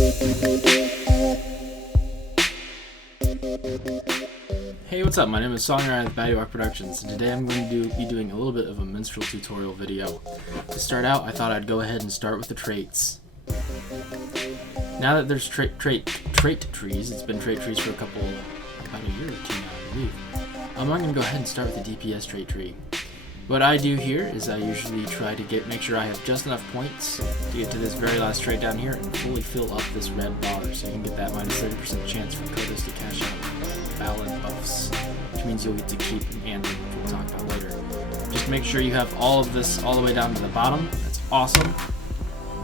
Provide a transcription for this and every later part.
Hey, what's up? My name is SongRider with Value Arc Productions, and today I'm going to be doing a little bit of a minstrel tutorial video. To start out, I thought I'd go ahead and start with the traits. Now that there's trait trees, it's been trait trees for about a year or two now, I believe. I'm going to go ahead and start with the DPS trait tree. What I do here is I usually try to make sure I have just enough points to get to this very last trait down here and fully fill up this red bar so you can get that minus 30% chance for Kodas to cash out Ballad buffs, which means you'll get to keep an Anthem, which we'll talk about later. Just make sure you have all of this all the way down to the bottom. That's awesome.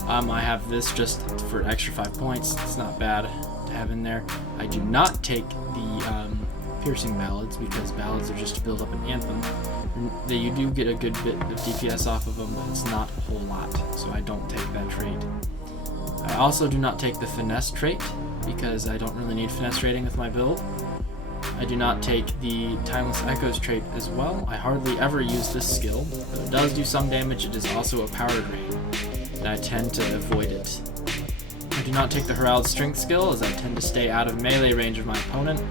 I have this just for an extra 5 points. It's not bad to have in there. I do not take the piercing ballads because ballads are just to build up an Anthem. You do get a good bit of DPS off of them, but it's not a whole lot, so I don't take that trait. I also do not take the finesse trait because I don't really need finesse rating with my build. I do not take the Timeless Echoes trait as well. I hardly ever use this skill. Though it does do some damage, it is also a power drain, and I tend to avoid it. I do not take the Herald's Strength skill as I tend to stay out of melee range of my opponent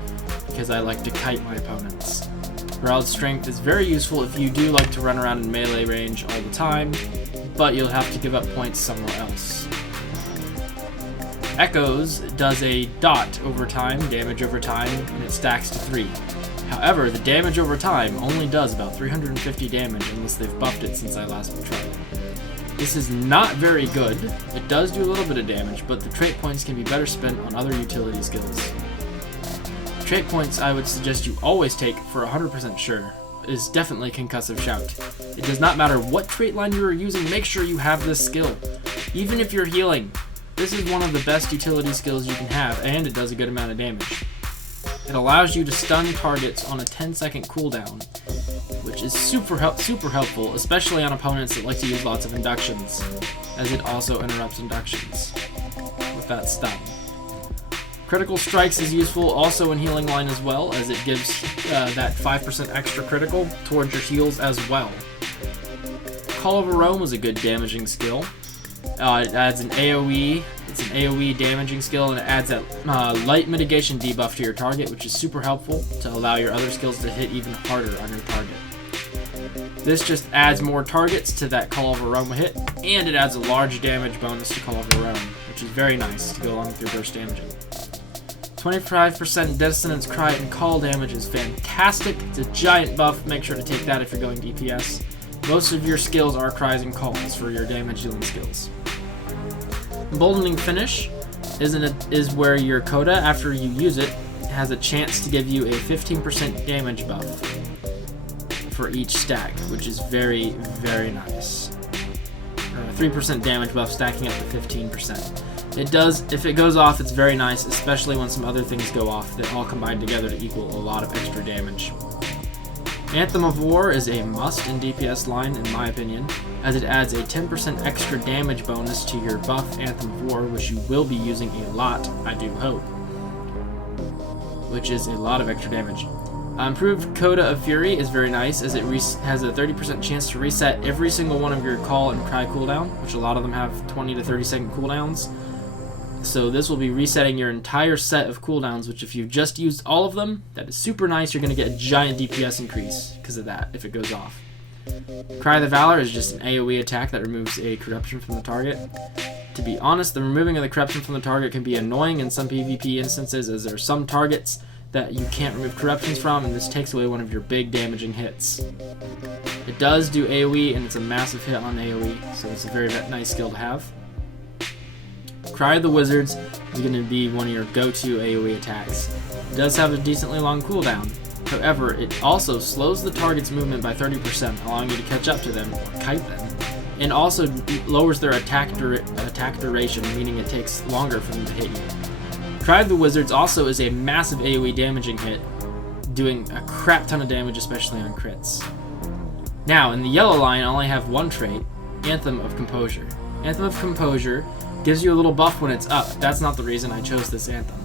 because I like to kite my opponents. Herald's Strength is very useful if you do like to run around in melee range all the time, but you'll have to give up points somewhere else. Echoes does a dot over time, damage over time, and it stacks to 3. However, the damage over time only does about 350 damage unless they've buffed it since I last tried. This is not very good. It does do a little bit of damage, but the trait points can be better spent on other utility skills. Trait points I would suggest you always take for 100% sure is definitely Concussive Shout. It does not matter what trait line you are using, make sure you have this skill. Even if you're healing, this is one of the best utility skills you can have, and it does a good amount of damage. It allows you to stun targets on a 10-second cooldown, which is super helpful, especially on opponents that like to use lots of inductions, as it also interrupts inductions with that stun. Critical Strikes is useful also in healing line as well, as it gives that 5% extra critical towards your heals as well. Call of Arome is a good damaging skill. It adds an AoE, it's an AoE damaging skill, and it adds that light mitigation debuff to your target, which is super helpful to allow your other skills to hit even harder on your target. This just adds more targets to that Call of Arome hit, and it adds a large damage bonus to Call of Arome, which is very nice to go along with your burst damaging. 25% Dissonance Cry and Call damage is fantastic. It's a giant buff, make sure to take that if you're going DPS. Most of your skills are cries and calls for your damage dealing skills. Emboldening Finish is where your Koda, after you use it, has a chance to give you a 15% damage buff for each stack, which is very, very nice. Or a 3% damage buff stacking up to 15%. It does, if it goes off, it's very nice, especially when some other things go off that all combine together to equal a lot of extra damage. Anthem of War is a must in DPS line, in my opinion, as it adds a 10% extra damage bonus to your buff Anthem of War, which you will be using a lot, I do hope, which is a lot of extra damage. Improved Koda of Fury is very nice, as it has a 30% chance to reset every single one of your call and cry cooldown, which a lot of them have 20 to 30 second cooldowns. So this will be resetting your entire set of cooldowns, which if you've just used all of them, that is super nice. You're going to get a giant DPS increase because of that if it goes off. Cry the Valor is just an AoE attack that removes a corruption from the target. To be honest, the removing of the corruption from the target can be annoying in some PvP instances, as there are some targets that you can't remove corruptions from, and this takes away one of your big damaging hits. It does do AoE, and it's a massive hit on AoE, so it's a very nice skill to have. Cry of the Wizards is going to be one of your go-to AoE attacks. It does have a decently long cooldown. However, it also slows the target's movement by 30%, allowing you to catch up to them or kite them, and also lowers their attack duration, meaning it takes longer for them to hit you. Cry of the Wizards also is a massive AoE damaging hit, doing a crap ton of damage, especially on crits. Now, in the yellow line, I only have one trait, Anthem of Composure. Anthem of Composure gives you a little buff when it's up. That's not the reason I chose this Anthem.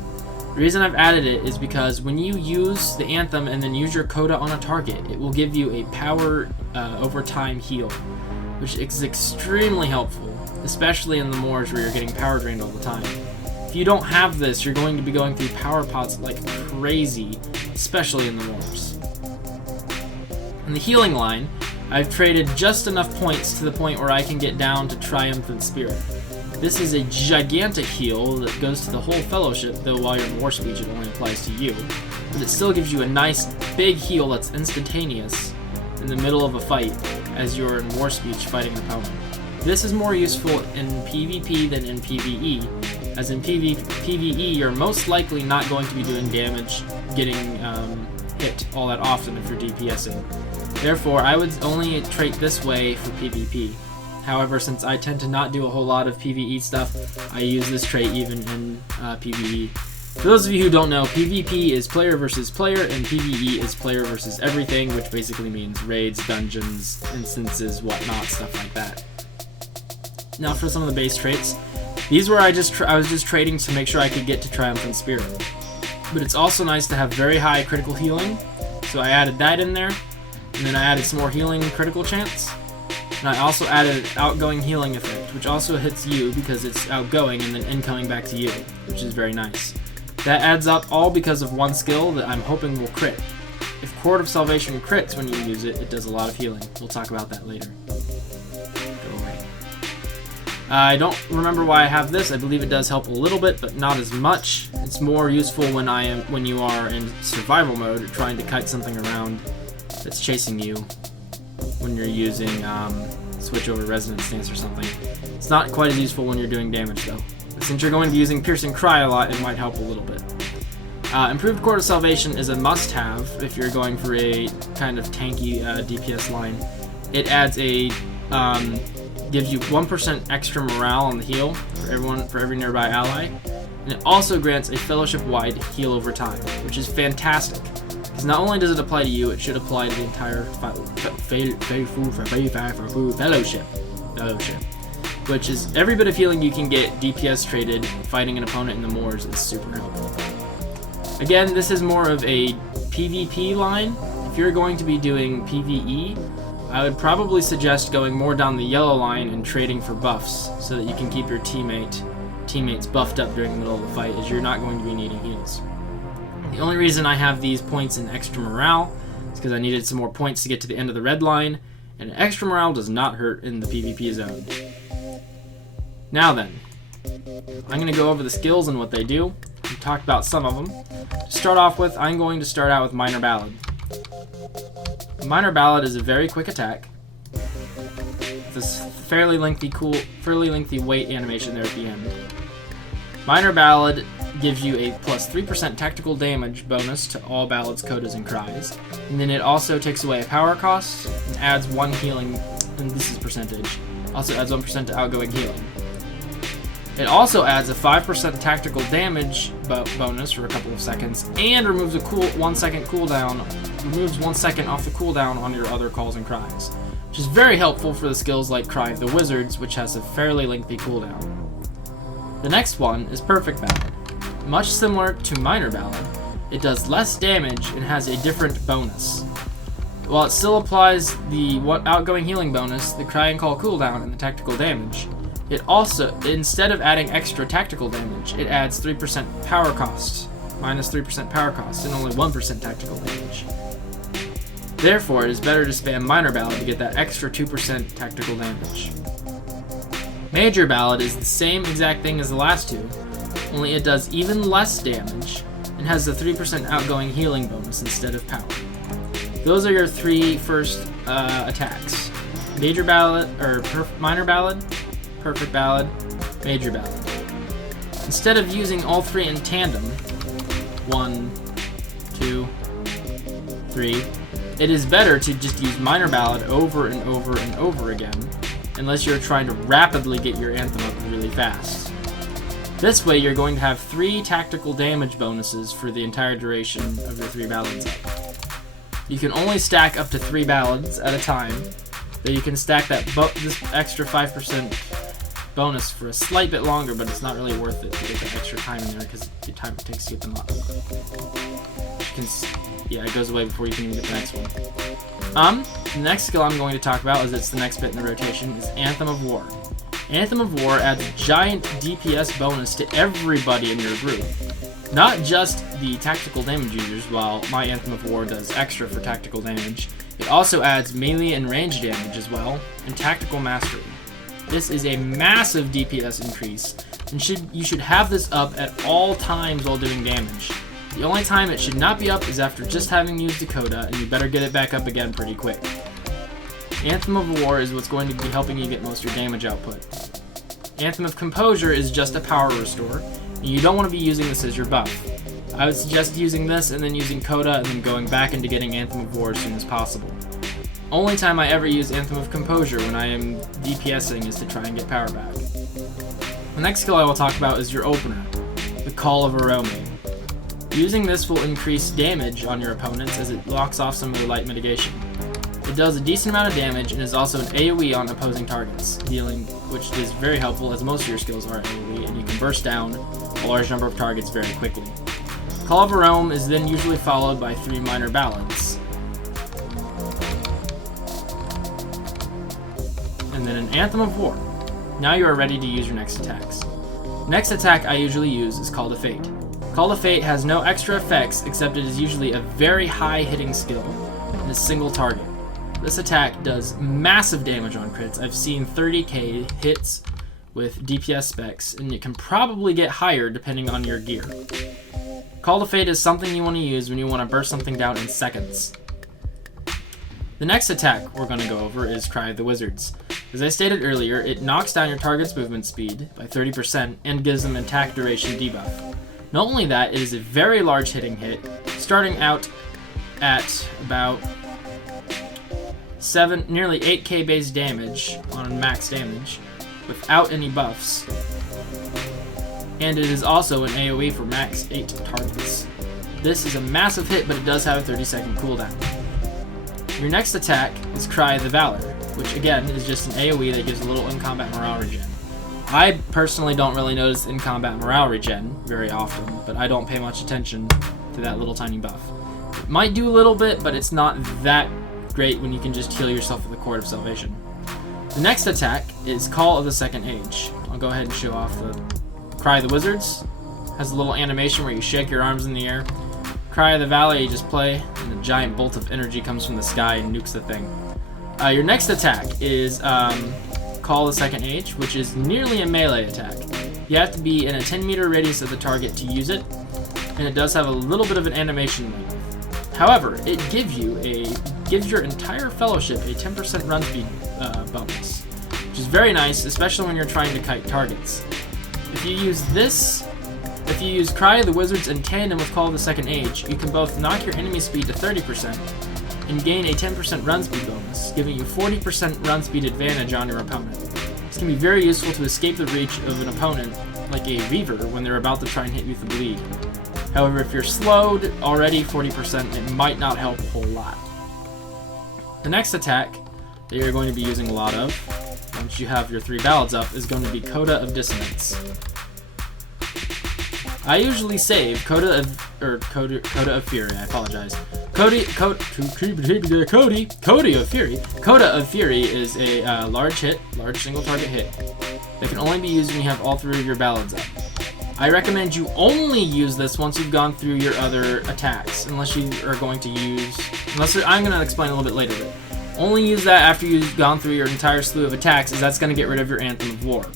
The reason I've added it is because when you use the Anthem and then use your Koda on a target, it will give you a power over time heal, which is extremely helpful, especially in the Moors where you're getting power drained all the time. If you don't have this, you're going to be going through power pots like crazy, especially in the wars. In the healing line, I've traded just enough points to the point where I can get down to Triumphant Spirit. This is a gigantic heal that goes to the whole fellowship, though while you're in War Speech it only applies to you. But it still gives you a nice big heal that's instantaneous in the middle of a fight as you're in War Speech fighting an opponent. This is more useful in PvP than in PvE, as in PvE you're most likely not going to be doing damage getting hit all that often if you're DPSing. Therefore, I would only trait this way for PvP. However, since I tend to not do a whole lot of PvE stuff, I use this trait even in PvE. For those of you who don't know, PvP is player versus player, and PvE is player versus everything, which basically means raids, dungeons, instances, whatnot, stuff like that. Now for some of the base traits. These were I was just trading to make sure I could get to Triumphant Spirit. But it's also nice to have very high critical healing, so I added that in there, and then I added some more healing critical chance. And I also added an outgoing healing effect, which also hits you because it's outgoing and then incoming back to you, which is very nice. That adds up all because of one skill that I'm hoping will crit. If Cord of Salvation crits when you use it, it does a lot of healing. We'll talk about that later. Go away. I don't remember why I have this. I believe it does help a little bit, but not as much. It's more useful when you are in survival mode, trying to kite something around that's chasing you when you're using switch over Resonance Stance or something. It's not quite as useful when you're doing damage though. But since you're going to be using Piercing Cry a lot, it might help a little bit. Improved Cord of Salvation is a must-have if you're going for a kind of tanky DPS line. It adds a gives you 1% extra morale on the heal for every nearby ally, and it also grants a fellowship-wide heal over time, which is fantastic. Because not only does it apply to you, it should apply to the entire fellowship, which is every bit of healing you can get DPS traded fighting an opponent in the Moors is super helpful. Again, this is more of a PvP line. If you're going to be doing PvE, I would probably suggest going more down the yellow line and trading for buffs so that you can keep your teammates buffed up during the middle of the fight, as you're not going to be needing heals. The only reason I have these points in extra morale is because I needed some more points to get to the end of the red line, and extra morale does not hurt in the PvP zone. Now then, I'm going to go over the skills and what they do. We talked about some of them. To start off with, I'm going to start out with Minor Ballad. Minor Ballad is a very quick attack. This fairly lengthy wait animation there at the end. Minor Ballad gives you a plus 3% tactical damage bonus to all ballads, codas, and cries. And then it also takes away a power cost and adds 1 healing, and this is percentage. Also adds 1% to outgoing healing. It also adds a 5% tactical damage bonus for a couple of seconds, and removes a 1 second cooldown. Removes 1 second off the cooldown on your other calls and cries, which is very helpful for the skills like Cry of the Wizards, which has a fairly lengthy cooldown. The next one is Perfect Ballad. Much similar to Minor Ballad, it does less damage and has a different bonus. While it still applies the outgoing healing bonus, the Cry and Call cooldown, and the tactical damage, it also, instead of adding extra tactical damage, it adds 3% power cost, minus 3% power cost, and only 1% tactical damage. Therefore, it is better to spam Minor Ballad to get that extra 2% tactical damage. Major Ballad is the same exact thing as the last two, only it does even less damage and has the 3% outgoing healing bonus instead of power. Those are your three first attacks. Major Ballad, or Minor Ballad, Perfect Ballad, Major Ballad. Instead of using all three in tandem, 1, 2, 3, it is better to just use Minor Ballad over and over and over again, unless you're trying to rapidly get your Anthem up really fast. This way you're going to have 3 tactical damage bonuses for the entire duration of your 3 ballads up. You can only stack up to 3 ballads at a time, but you can stack this extra 5% bonus for a slight bit longer, but it's not really worth it to get that extra time in there because the time it takes to get them up. Yeah, it goes away before you can even get the next one. The next skill I'm going to talk about, as it's the next bit in the rotation, is Anthem of War. Anthem of War adds a giant DPS bonus to everybody in your group. Not just the tactical damage users, while my Anthem of War does extra for tactical damage. It also adds melee and range damage as well, and tactical mastery. This is a massive DPS increase, and you should have this up at all times while doing damage. The only time it should not be up is after just having used the Koda, and you better get it back up again pretty quick. Anthem of War is what's going to be helping you get most of your damage output. Anthem of Composure is just a power restore, and you don't want to be using this as your buff. I would suggest using this and then using Koda and then going back into getting Anthem of War as soon as possible. Only time I ever use Anthem of Composure when I am DPSing is to try and get power back. The next skill I will talk about is your opener, the Call of Arome. Using this will increase damage on your opponents as it locks off some of their light mitigation. It does a decent amount of damage and is also an AoE on opposing targets, healing, which is very helpful as most of your skills are AoE and you can burst down a large number of targets very quickly. Call of Arome is then usually followed by 3 minor ballads. And then an Anthem of War. Now you are ready to use your next attacks. Next attack I usually use is Call to Fate. Call to Fate has no extra effects except it is usually a very high hitting skill and a single target. This attack does massive damage on crits. I've seen 30k hits with DPS specs, and it can probably get higher depending on your gear. Call to Fate is something you want to use when you want to burst something down in seconds. The next attack we're going to go over is Cry of the Wizards. As I stated earlier, it knocks down your target's movement speed by 30% and gives them attack duration debuff. Not only that, it is a very large hitting hit, starting out at about nearly 8k base damage on max damage without any buffs. And it is also an AoE for max 8 targets. This is a massive hit, but it does have a 30-second cooldown. Your next attack is Cry of the Valor, which again is just an AoE that gives a little in-combat morale regen. I personally don't really notice in-combat morale regen very often, but I don't pay much attention to that little tiny buff. It might do a little bit, but it's not that great when you can just heal yourself with the Cord of Salvation. The next attack is Call of the Second Age. I'll go ahead and show off the Cry of the Wizards. Has a little animation where you shake your arms in the air. Cry of the Valley, you just play, and a giant bolt of energy comes from the sky and nukes the thing. Your next attack is Call of the Second Age, which is nearly a melee attack. You have to be in a 10-meter radius of the target to use it, and it does have a little bit of an animation length. However, it gives your entire fellowship a 10% run speed bonus, which is very nice, especially when you're trying to kite targets. If you use Cry of the Wizards in tandem with Call of the Second Age, you can both knock your enemy speed to 30% and gain a 10% run speed bonus, giving you 40% run speed advantage on your opponent. This can be very useful to escape the reach of an opponent, like a Reaver, when they're about to try and hit you with a bleed. However, if you're slowed already 40%, it might not help a whole lot. The next attack that you're going to be using a lot of, once you have your 3 ballads up, is going to be Koda of Dissonance. I usually save Koda of Fury, I apologize. Koda of Fury is a large single target hit that can only be used when you have all 3 of your ballads up. I recommend you only use this once you've gone through your other attacks, I'm going to explain a little bit later, but only use that after you've gone through your entire slew of attacks, as that's going to get rid of your Anthem of War.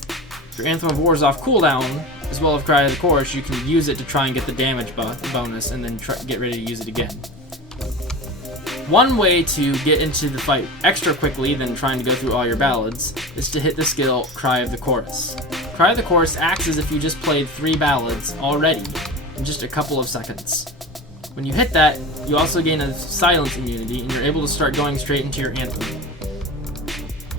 If your Anthem of War is off cooldown, as well as Cry of the Chorus, you can use it to try and get the damage bonus and then get ready to use it again. One way to get into the fight extra quickly than trying to go through all your ballads is to hit the skill Cry of the Chorus. Cry of the Chorus acts as if you just played 3 ballads already in just a couple of seconds. When you hit that, you also gain a silence immunity and you're able to start going straight into your anthem.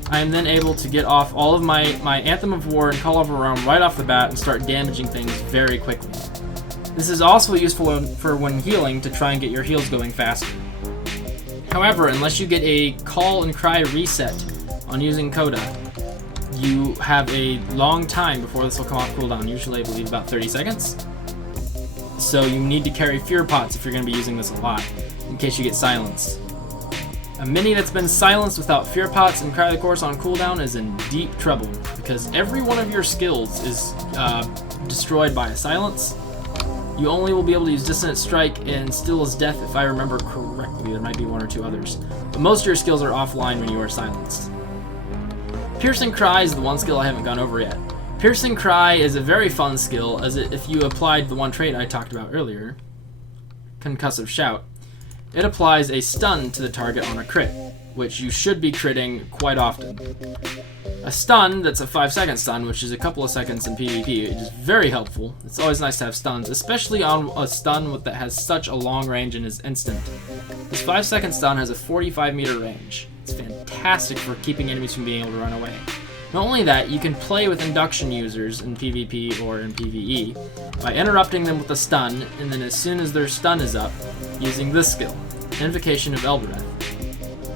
I am then able to get off all of my Anthem of War and Call of Arome right off the bat and start damaging things very quickly. This is also useful for when healing to try and get your heals going faster. However, unless you get a Call and Cry reset on using Koda, you have a long time before this will come off cooldown, usually I believe about 30 seconds. So you need to carry Fear Pots if you're going to be using this a lot, in case you get silenced. A mini that's been silenced without fear pots and cry the course on cooldown is in deep trouble, because every one of your skills is destroyed by a silence. You only will be able to use Dissonant Strike and Still as Death if I remember correctly. There might be one or two others. But most of your skills are offline when you are silenced. Piercing Cry is the one skill I haven't gone over yet. Piercing Cry is a very fun skill, as if you applied the one trait I talked about earlier, Concussive Shout, it applies a stun to the target on a crit, which you should be critting quite often. A stun that's a 5-second stun, which is a couple of seconds in PvP, it is very helpful. It's always nice to have stuns, especially on a stun that has such a long range and is instant. This 5-second stun has a 45-meter range. It's fantastic for keeping enemies from being able to run away. Not only that, you can play with induction users in PvP or in PvE by interrupting them with a stun, and then as soon as their stun is up, using this skill, Invocation of Elbereth.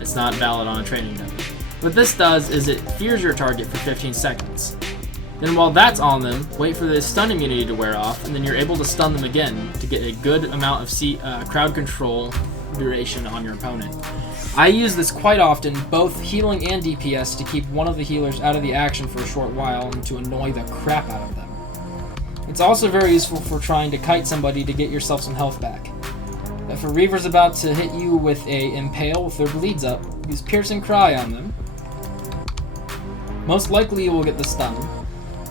It's not valid on a training dummy. What this does is it fears your target for 15 seconds. Then while that's on them, wait for the stun immunity to wear off, and then you're able to stun them again to get a good amount of crowd control duration on your opponent. I use this quite often, both healing and DPS, to keep one of the healers out of the action for a short while and to annoy the crap out of them. It's also very useful for trying to kite somebody to get yourself some health back. If a Reaver's about to hit you with a Impale with their bleeds up, use Piercing Cry on them. Most likely you will get the stun,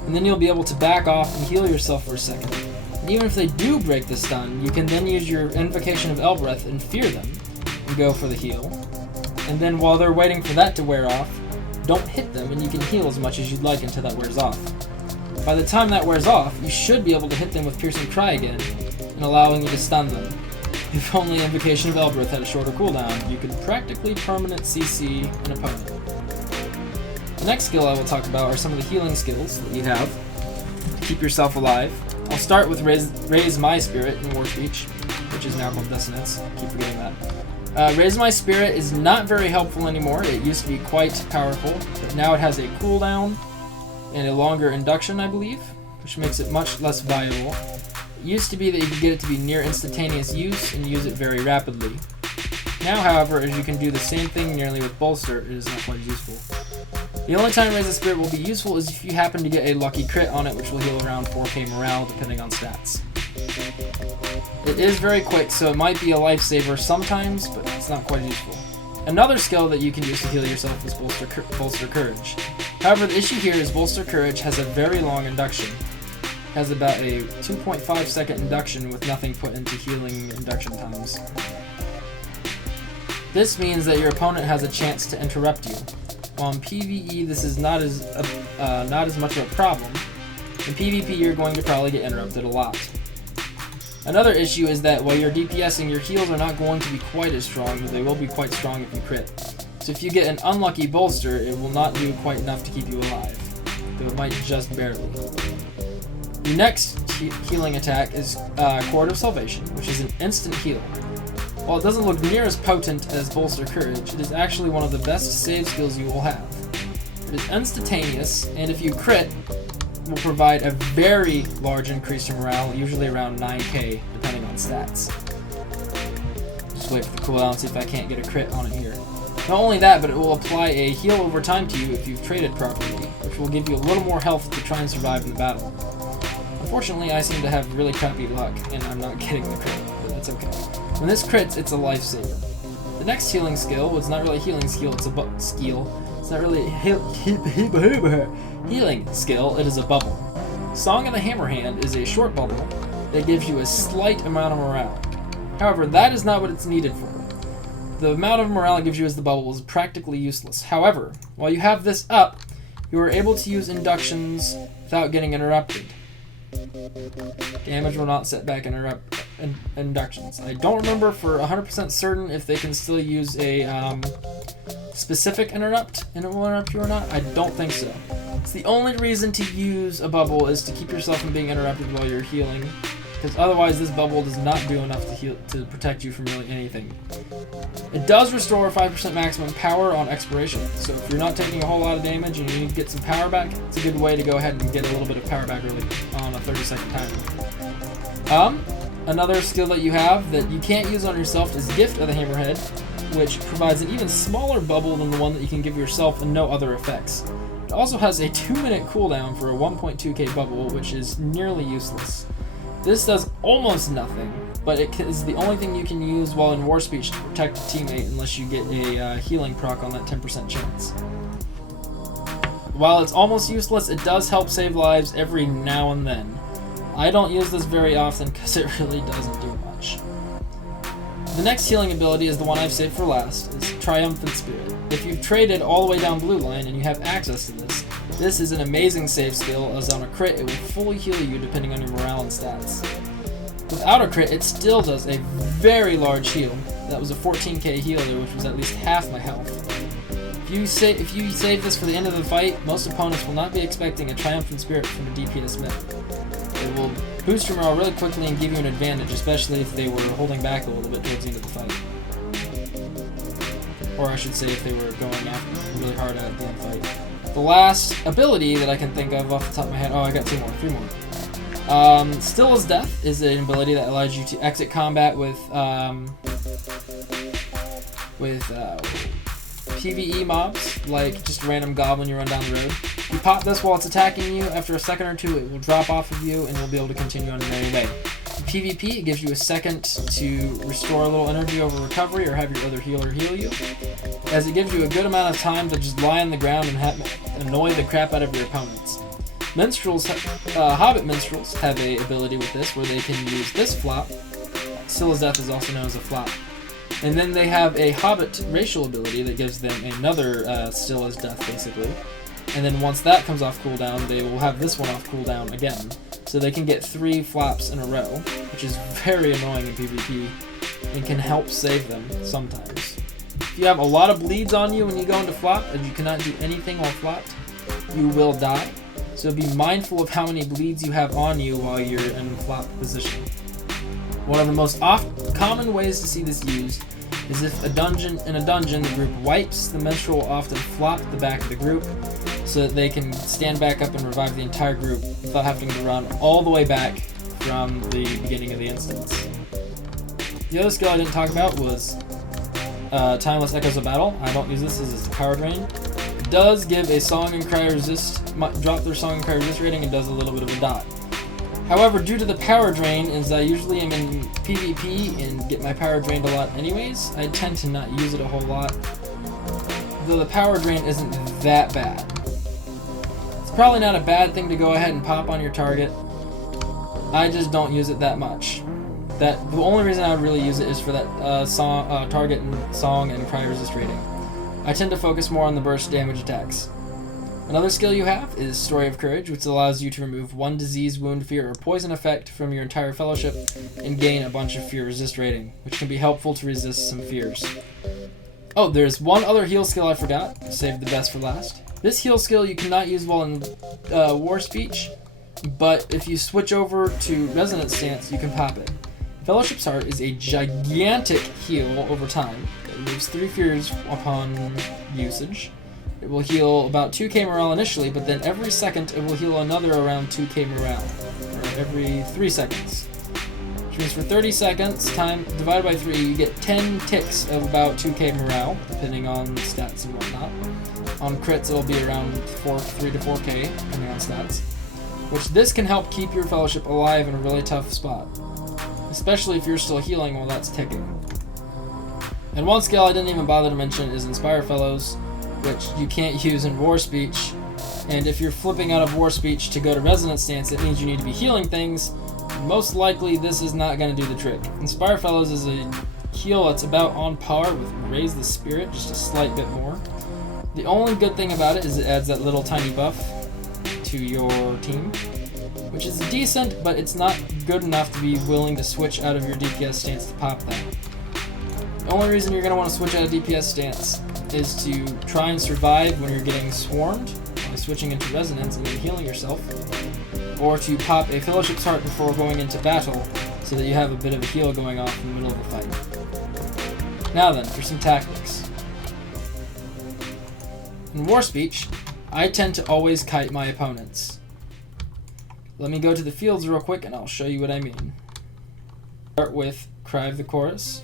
and then you'll be able to back off and heal yourself for a second. And even if they do break the stun, you can then use your Invocation of Elbereth and fear them, and go for the heal. And then while they're waiting for that to wear off, don't hit them and you can heal as much as you'd like until that wears off. By the time that wears off, you should be able to hit them with Piercing Cry again, and allowing you to stun them. If only Invocation of Elbereth had a shorter cooldown, you could practically permanent CC an opponent. The next skill I will talk about are some of the healing skills that you have to keep yourself alive. I'll start with Raise My Spirit in War Speech, which is now called Dissonance. I keep forgetting that. Raise My Spirit is not very helpful anymore. It used to be quite powerful, but now it has a cooldown and a longer induction, I believe, which makes it much less viable. It used to be that you could get it to be near instantaneous use and use it very rapidly. Now, however, as you can do the same thing nearly with Bolster, it is not quite as useful. The only time Raise the Spirit will be useful is if you happen to get a lucky crit on it, which will heal around 4k morale depending on stats. It is very quick, so it might be a lifesaver sometimes, but it's not quite useful. Another skill that you can use to heal yourself is Bolster Courage. However, the issue here is Bolster Courage has a very long induction. It has about a 2.5 second induction with nothing put into healing induction times. This means that your opponent has a chance to interrupt you. While in PvE this is not as much of a problem, in PvP you're going to probably get interrupted a lot. Another issue is that while you're DPSing, your heals are not going to be quite as strong, but they will be quite strong if you crit. So if you get an unlucky bolster, it will not do quite enough to keep you alive, though it might just barely. The next healing attack is Cord of Salvation, which is an instant heal. While it doesn't look near as potent as Bolster Courage, it is actually one of the best save skills you will have. It is instantaneous, and if you crit, will provide a very large increase to morale, usually around 9k, depending on stats. Just wait for the cooldown and see if I can't get a crit on it here. Not only that, but it will apply a heal over time to you if you've traded properly, which will give you a little more health to try and survive in the battle. Unfortunately, I seem to have really crappy luck, and I'm not getting the crit, but that's okay. When this crits, it's a lifesaver. The next healing skill, well, it's not really a healing skill, it's a skill. It's not really a healing skill, it is a bubble. Song of the Hammerhand is a short bubble that gives you a slight amount of morale. However, that is not what it's needed for. The amount of morale it gives you as the bubble is practically useless. However, while you have this up, you are able to use inductions without getting interrupted. Damage will not set back inductions. I don't remember for 100% certain if they can still use a specific interrupt and it will interrupt you or not. I don't think so. It's the only reason to use a bubble is to keep yourself from being interrupted while you're healing, because otherwise this bubble does not do enough to protect you from really anything. It does restore 5% maximum power on expiration, so if you're not taking a whole lot of damage and you need to get some power back, it's a good way to go ahead and get a little bit of power back early on a 30-second timer. Another skill that you have that you can't use on yourself is Gift of the Hammerhead, which provides an even smaller bubble than the one that you can give yourself and no other effects. It also has a 2-minute cooldown for a 1.2k bubble, which is nearly useless. This does almost nothing, but it is the only thing you can use while in War Speech to protect a teammate unless you get a healing proc on that 10% chance. While it's almost useless, it does help save lives every now and then. I don't use this very often because it really doesn't do much. The next healing ability is the one I've saved for last, is Triumphant Spirit. If you've traded all the way down blue line and you have access to this, this is an amazing save skill, as on a crit it will fully heal you depending on your morale and stats. Without a crit, it still does a very large heal. That was a 14k heal there, which was at least half my health. If you save this for the end of the fight, most opponents will not be expecting a Triumphant Spirit from a DPS mid. It will boost your morale really quickly and give you an advantage, especially if they were holding back a little bit towards the end of the fight. Or I should say if they were going after really hard at the end of the fight. The last ability that I can think of off the top of my head, I got 3 more. Still as Death is an ability that allows you to exit combat with PvE mobs, like just a random goblin you run down the road. You pop this while it's attacking you. After a second or two, it will drop off of you and you'll be able to continue on your merry way. In PvP, it gives you a second to restore a little energy over recovery or have your other healer heal you, as it gives you a good amount of time to just lie on the ground and annoy the crap out of your opponents. Hobbit minstrels have a ability with this where they can use this flop. Still as Death is also known as a flop. And then they have a Hobbit racial ability that gives them another Still as Death, basically. And then once that comes off cooldown, they will have this one off cooldown again. So they can get 3 flops in a row, which is very annoying in PvP, and can help save them sometimes. If you have a lot of bleeds on you when you go into flop, and you cannot do anything while flopped, you will die. So be mindful of how many bleeds you have on you while you're in flop position. One of the most common ways to see this used is if in a dungeon the group wipes, the minstrel will often flop the back of the group so that they can stand back up and revive the entire group without having to run all the way back from the beginning of the instance. The other skill I didn't talk about was Timeless Echoes of Battle. I don't use this as a power drain. It does give a Song and Cry resist, drop their Song and Cry resist rating, and does a little bit of a dot. However, due to the power drain, as I usually am in PvP and get my power drained a lot anyways, I tend to not use it a whole lot, though the power drain isn't that bad. It's probably not a bad thing to go ahead and pop on your target. I just don't use it that much. The only reason I would really use it is for that target and Song and Cry resist rating. I tend to focus more on the burst damage attacks. Another skill you have is Story of Courage, which allows you to remove 1 disease, wound, fear, or poison effect from your entire fellowship and gain a bunch of fear resist rating, which can be helpful to resist some fears. Oh, there's one other heal skill I forgot. Saved the best for last. This heal skill you cannot use while in War Speech, but if you switch over to Resonance Stance, you can pop it. Fellowship's Heart is a gigantic heal over time. It removes 3 fears upon usage. It will heal about 2k morale initially, but then every second it will heal another around 2k morale, or every 3 seconds. Which means for 30 seconds, time divided by 3, you get 10 ticks of about 2k morale, depending on stats and whatnot. On crits, it'll be around 3 to 4k, depending on stats. Which this can help keep your fellowship alive in a really tough spot, especially if you're still healing while that's ticking. And one skill I didn't even bother to mention is Inspire Fellows, which you can't use in War Speech, and if you're flipping out of War Speech to go to Resonance Stance, it means you need to be healing things. Most likely this is not going to do the trick. Inspire Fellows is a heal that's about on par with Raise the Spirit, just a slight bit more. The only good thing about it is it adds that little tiny buff to your team, which is decent, but it's not good enough to be willing to switch out of your DPS stance to pop that. The only reason you're going to want to switch out of DPS stance is to try and survive when you're getting swarmed by switching into Resonance and then healing yourself, or to pop a Fellowship's Heart before going into battle so that you have a bit of a heal going off in the middle of the fight. Now then, for some tactics. In War Speech, I tend to always kite my opponents. Let me go to the fields real quick and I'll show you what I mean. Start with Cry of the Chorus,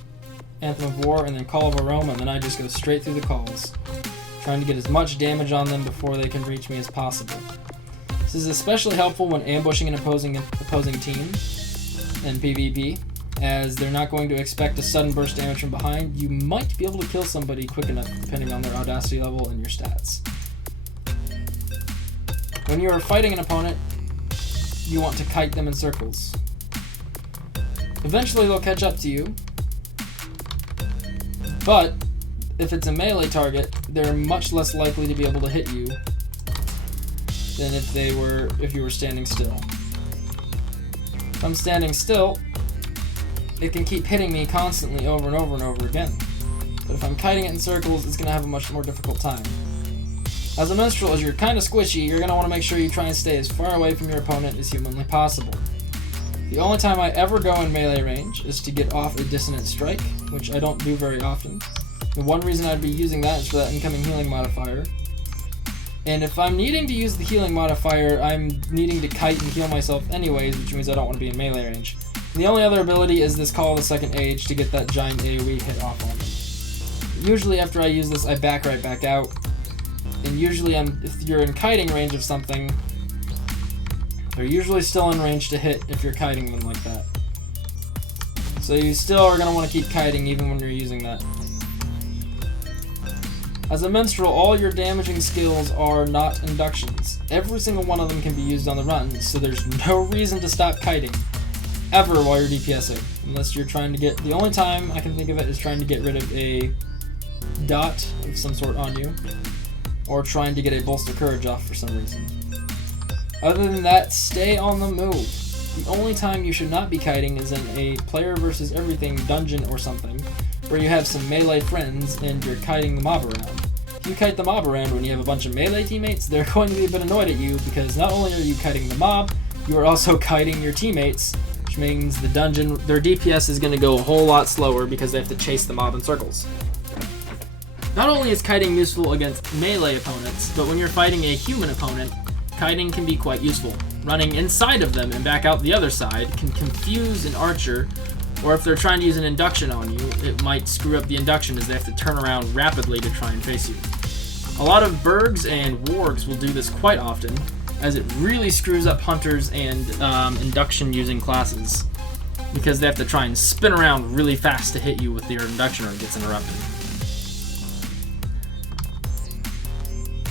Anthem of War, and then Call of Aroma, and then I just go straight through the calls, trying to get as much damage on them before they can reach me as possible. This is especially helpful when ambushing an opposing team in PvP, as they're not going to expect a sudden burst damage from behind. You might be able to kill somebody quick enough depending on their audacity level and your stats. When you are fighting an opponent, you want to kite them in circles. Eventually they'll catch up to you, but if it's a melee target, they're much less likely to be able to hit you than if you were standing still. If I'm standing still, it can keep hitting me constantly over and over and over again. But if I'm kiting it in circles, it's going to have a much more difficult time. As a minstrel, as you're kind of squishy, you're going to want to make sure you try and stay as far away from your opponent as humanly possible. The only time I ever go in melee range is to get off a dissonant strike, which I don't do very often. The one reason I'd be using that is for that incoming healing modifier. And if I'm needing to use the healing modifier, I'm needing to kite and heal myself anyways, which means I don't want to be in melee range. The only other ability is this Call of the Second Age to get that giant AoE hit off on them. Usually after I use this, I back right back out. And usually if you're in kiting range of something, they're usually still in range to hit if you're kiting them like that. So you still are going to want to keep kiting even when you're using that. As a minstrel, all your damaging skills are not inductions. Every single one of them can be used on the run, so there's no reason to stop kiting ever while you're DPSing, unless you're trying to get, the only time I can think of it is trying to get rid of a dot of some sort on you, or trying to get a bolster courage off for some reason. Other than that, stay on the move. The only time you should not be kiting is in a player versus everything dungeon or something, where you have some melee friends and you're kiting the mob around. If you kite the mob around when you have a bunch of melee teammates, they're going to be a bit annoyed at you, because not only are you kiting the mob, you are also kiting your teammates, which means the dungeon, their DPS is going to go a whole lot slower because they have to chase the mob in circles. Not only is kiting useful against melee opponents, but when you're fighting a human opponent, kiting can be quite useful. Running inside of them and back out the other side can confuse an archer, or if they're trying to use an induction on you, it might screw up the induction as they have to turn around rapidly to try and face you. A lot of Bergs and Wargs will do this quite often, as it really screws up hunters and induction using classes, because they have to try and spin around really fast to hit you with their induction or it gets interrupted.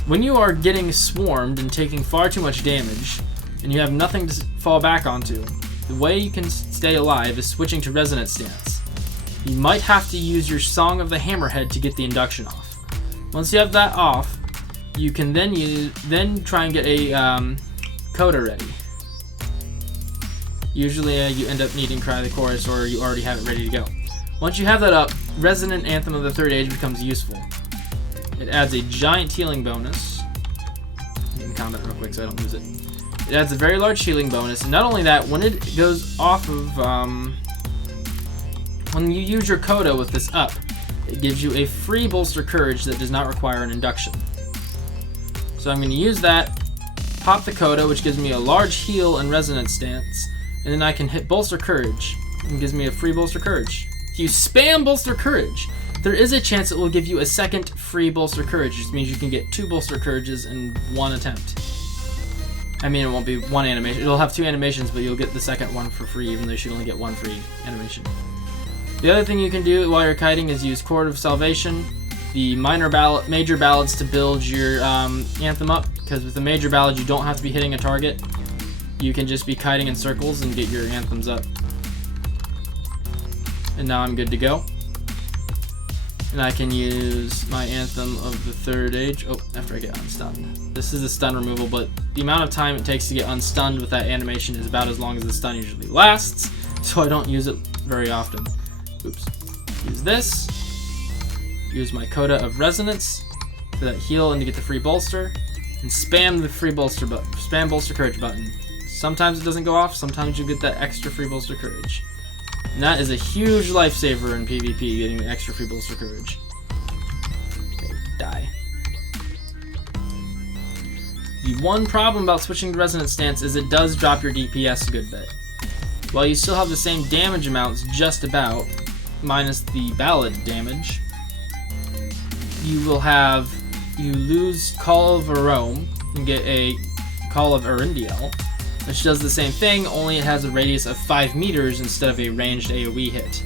When you are getting swarmed and taking far too much damage, and you have nothing to fall back onto, the way you can stay alive is switching to resonant stance. You might have to use your Song of the Hammerhead to get the induction off. Once you have that off, you can then try and get a Koda ready. Usually you end up needing Cry of the Chorus, or you already have it ready to go. Once you have that up, Resonant Anthem of the Third Age becomes useful. It adds a giant healing bonus. Get in combat real quick so I don't lose it. It adds a very large healing bonus, and not only that, when it goes off of, when you use your Koda with this up, it gives you a free Bolster Courage that does not require an induction. So I'm going to use that, pop the Koda, which gives me a large heal and resonance stance, and then I can hit Bolster Courage, and gives me a free Bolster Courage. If you spam Bolster Courage, there is a chance it will give you a second free Bolster Courage, which means you can get 2 Bolster Courages in one attempt. I mean, it won't be one animation. It'll have 2 animations, but you'll get the second one for free, even though you should only get 1 free animation. The other thing you can do while you're kiting is use Chord of Salvation, the major ballads to build your anthem up, because with the major ballad you don't have to be hitting a target. You can just be kiting in circles and get your anthems up. And now I'm good to go. And I can use my Anthem of the Third Age. Oh, after I get unstunned. This is a stun removal, but the amount of time it takes to get unstunned with that animation is about as long as the stun usually lasts, so I don't use it very often. Oops. Use this. Use my Koda of Resonance for that heal and to get the free bolster. And spam the free bolster button. Spam Bolster Courage button. Sometimes it doesn't go off, sometimes you get that extra free Bolster Courage. And that is a huge lifesaver in PvP, getting the extra free Bolster Courage. Okay, die. The one problem about switching to Resonant Stance is it does drop your DPS a good bit. Well, you still have the same damage amounts, just about, minus the Ballad damage. You lose Call of Arome and get a Call of Arindiel, which does the same thing, only it has a radius of 5 meters instead of a ranged AoE hit.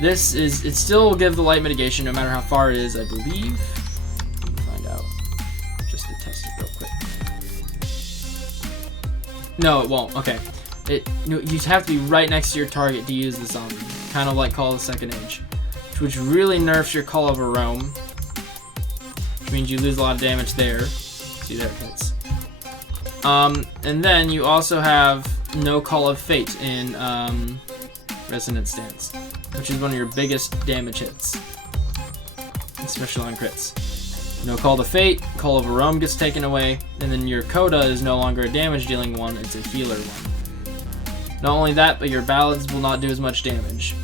It still will give the light mitigation no matter how far it is, I believe. Let me find out, just to test it real quick. No, it won't. Okay, you have to be right next to your target to use this on them, kind of like Call of the Second Age, which really nerfs your Call of Arome, which means you lose a lot of damage there. See, there it hits. And then you also have no Call of Fate in Resonant Stance, which is one of your biggest damage hits, especially on crits. No Call of Fate, Call of Arome gets taken away, and then your Koda is no longer a damage dealing one, it's a healer one. Not only that, but your Ballads will not do as much damage.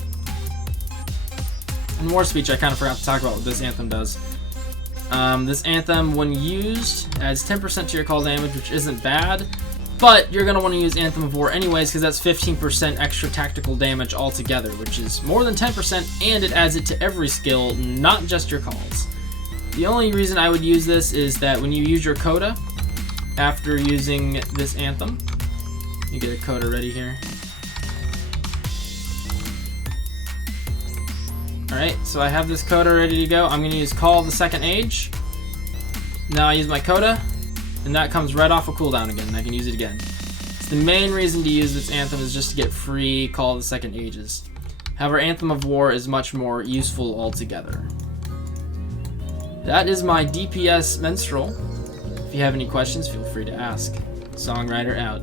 In War Speech, I kind of forgot to talk about what this Anthem does. This Anthem, when used, adds 10% to your call damage, which isn't bad, but you're going to want to use Anthem of War anyways, because that's 15% extra tactical damage altogether, which is more than 10%, and it adds it to every skill, not just your calls. The only reason I would use this is that when you use your Koda, after using this Anthem, you get a Koda ready here. Alright, so I have this Koda ready to go. I'm going to use Call of the Second Age. Now I use my Koda, and that comes right off a cooldown again, and I can use it again. So the main reason to use this Anthem is just to get free Call of the Second Ages. However, Anthem of War is much more useful altogether. That is my DPS Minstrel. If you have any questions, feel free to ask. SongRider out.